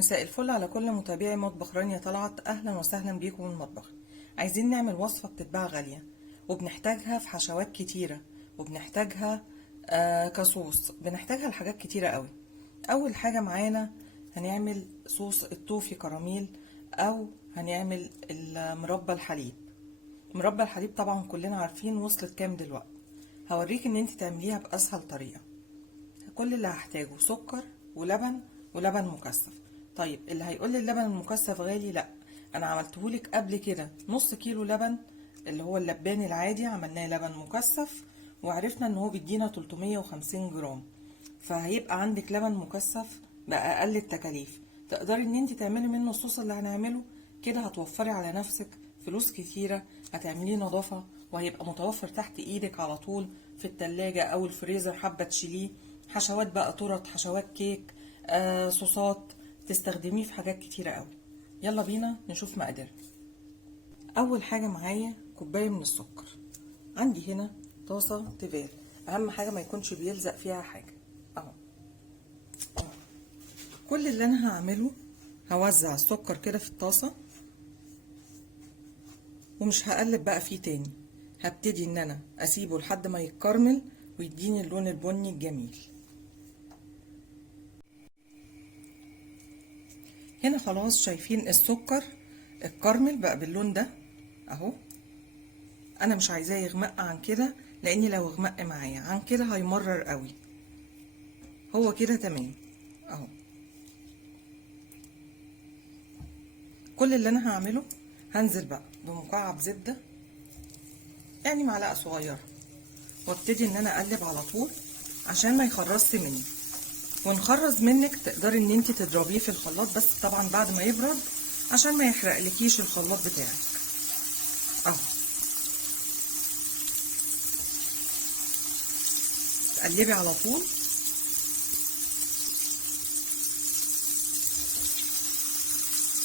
مساء الفل على كل متابعي مطبخ رانيا طلعت، اهلا وسهلا بيكم من المطبخ. عايزين نعمل وصفة بتتباع غالية وبنحتاجها في حشوات كتيرة، وبنحتاجها كصوص، بنحتاجها لحاجات كتيرة قوي. اول حاجة معانا هنعمل صوص التوفي كراميل، او هنعمل مربى الحليب. مربى الحليب طبعا كلنا عارفين وصلت كام دلوقتي. هوريك ان انت تعمليها باسهل طريقة. كل اللي هحتاجه سكر ولبن مكثف. طيب اللي هيقول لي اللبن المكثف غالي، لا، انا عملتهولك قبل كده نص كيلو لبن، اللي هو اللبان العادي، عملناه لبن مكثف وعرفنا ان هو بيدينا 350 جرام. فهيبقى عندك لبن مكثف باقل التكاليف، تقدري ان انت تعملي منه الصوص اللي هنعمله. كده هتوفري على نفسك فلوس كتيرة، هتعمليه نظافة وهيبقى متوفر تحت ايدك على طول في التلاجة او الفريزر، حابة تشيليه. حشوات بقى، طرط، حشوات كيك، صوصات، تستخدميه في حاجات كتيرة قوي. يلا بينا نشوف مقادير. اول حاجة معايا كوباية من السكر. عندي هنا طاسة تيفال، اهم حاجة ما يكونش بيلزق فيها حاجة اهو. كل اللي انا هعمله هوزع السكر كده في الطاسة، ومش هقلب بقى فيه تاني. هبتدي ان انا اسيبه لحد ما يتكرمل ويديني اللون البني الجميل. هنا خلاص شايفين السكر اتكرمل بقى باللون ده اهو. انا مش عايزاه يغمق عن كده، لاني لو غمق معايا عن كده هيمرر قوي. هو كده تمام اهو. كل اللي انا هعمله هنزل بقى بمكعب زبدة، يعني معلقة صغيرة، وابتدي ان انا اقلب على طول عشان ما يخرصش مني. ونخرز منك تقدري ان انت تضربيه في الخلاط، بس طبعا بعد ما يبرد عشان ما يحرقلكيش الخلاط بتاعك اهو. تقلبي على طول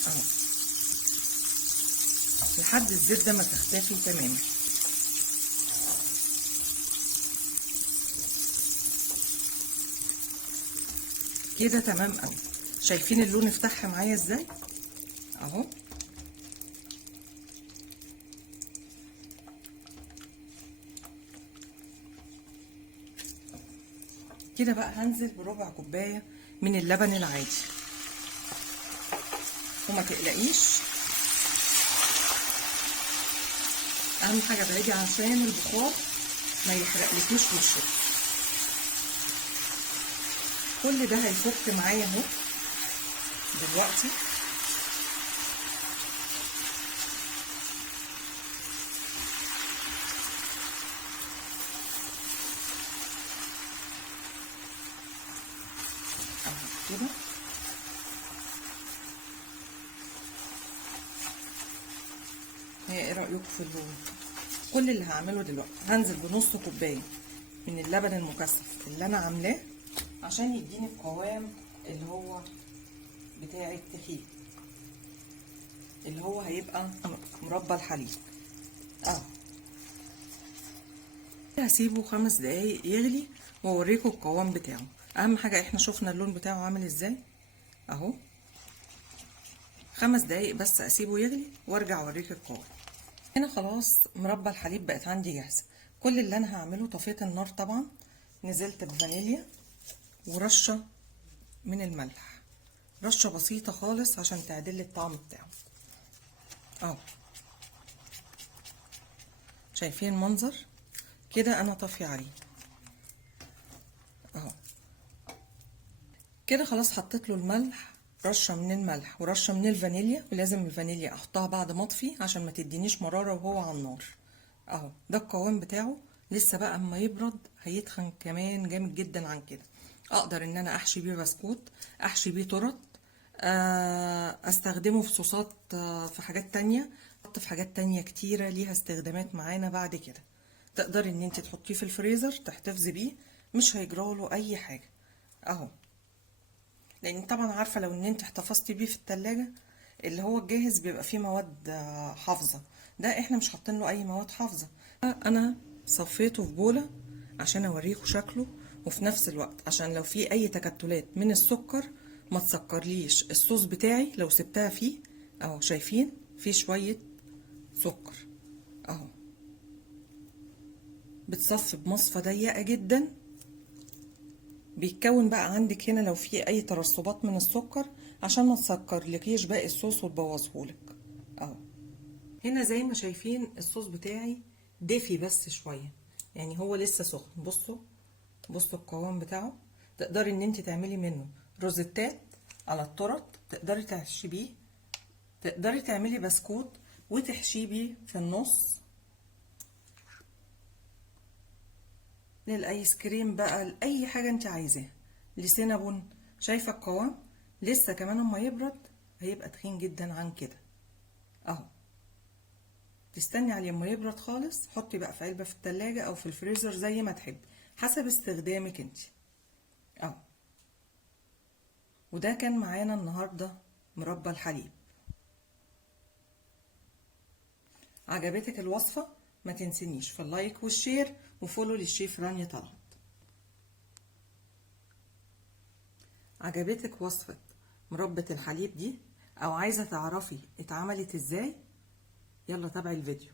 اهو لحد الزبده ما تختفي تماما. كده تمام قوي. شايفين اللون افتح معايا ازاي اهو. كده بقى هنزل بربع كوبايه من اللبن العادي، وما تقلقيش، اهم حاجه ابعدي عشان البخار ما يحرقلكيش وشك. كل ده هيفك معايا اهو دلوقتي. اهو كده. ايه رايكم في اللون؟ كل اللي هعمله دلوقتي هنزل بنص كوبايه من اللبن المكثف اللي انا عاملاه عشان يديني القوام اللي هو بتاع التخيك، اللي هو هيبقى مربى الحليب اهو. هسيبه 5 دقايق يغلي واوريكم القوام بتاعه. اهم حاجه احنا شفنا اللون بتاعه عامل ازاي اهو. 5 دقايق بس اسيبه يغلي وارجع اوريك القوام. هنا خلاص مربى الحليب بقت عندي جاهزه. كل اللي انا هعمله، طفيت النار طبعا، نزلت بفانيليا ورشه من الملح، رشه بسيطه خالص عشان تعدل الطعم بتاعه اهو. شايفين المنظر كده؟ انا طافيه عليه اهو. كده خلاص حطيت له الملح، رشه من الملح ورشه من الفانيليا، ولازم الفانيليا احطها بعد ما اطفي عشان ما تدينيش مراره وهو على النار اهو. ده القوام بتاعه. لسه بقى اما يبرد هيتخن كمان جامد جدا عن كده. اقدر ان انا احشي بيه بسكوت، احشي بيه تورت، استخدمه في صوصات، في حاجات تانية، احط في حاجات تانية كتيرة ليها استخدامات معانا بعد كده. تقدري ان انت تحطيه في الفريزر تحتفظي بيه، مش هيجراله اي حاجة اهو. لان طبعا عارفة لو ان انت احتفظتي بيه في التلاجة، اللي هو الجاهز بيبقى فيه مواد حافظة، ده احنا مش حاطين له اي مواد حافظة. انا صفيته في بولة عشان اوريكم شكله، وفي نفس الوقت عشان لو في اي تكتلات من السكر ما تسكرليش الصوص بتاعي لو سبتها فيه. اهو شايفين فيه شوية سكر اهو. بتصفي بمصفى ضيقة جدا. بيتكون بقى عندك هنا لو في اي ترسبات من السكر عشان ما تسكرلكيش باقي الصوص وتبوظهولك اهو. هنا زي ما شايفين الصوص بتاعي دافي بس شوية، يعني هو لسه سخن. بصوا القوام بتاعه. تقدري ان انت تعملي منه روزيتات على التورت، تقدري تحشي بيه، تقدري تعملي بسكوت وتحشيه بيه في النص للايس كريم بقى، لاي حاجه انت عايزاها، لسينابون. شايفه القوام لسه كمان اما يبرد هيبقى تخين جدا عن كده اهو. تستني عليه اما يبرد خالص، حطي بقى في علبه في التلاجة او في الفريزر زي ما تحبي حسب استخدامك انت اهو. وده كان معانا النهارده مربى الحليب. عجبتك الوصفه؟ ما تنسنيش في اللايك والشير وفولو للشيف رانيا طلعت. عجبتك وصفة مربى الحليب دي او عايزة تعرفي اتعملت ازاي؟ يلا تابعي الفيديو.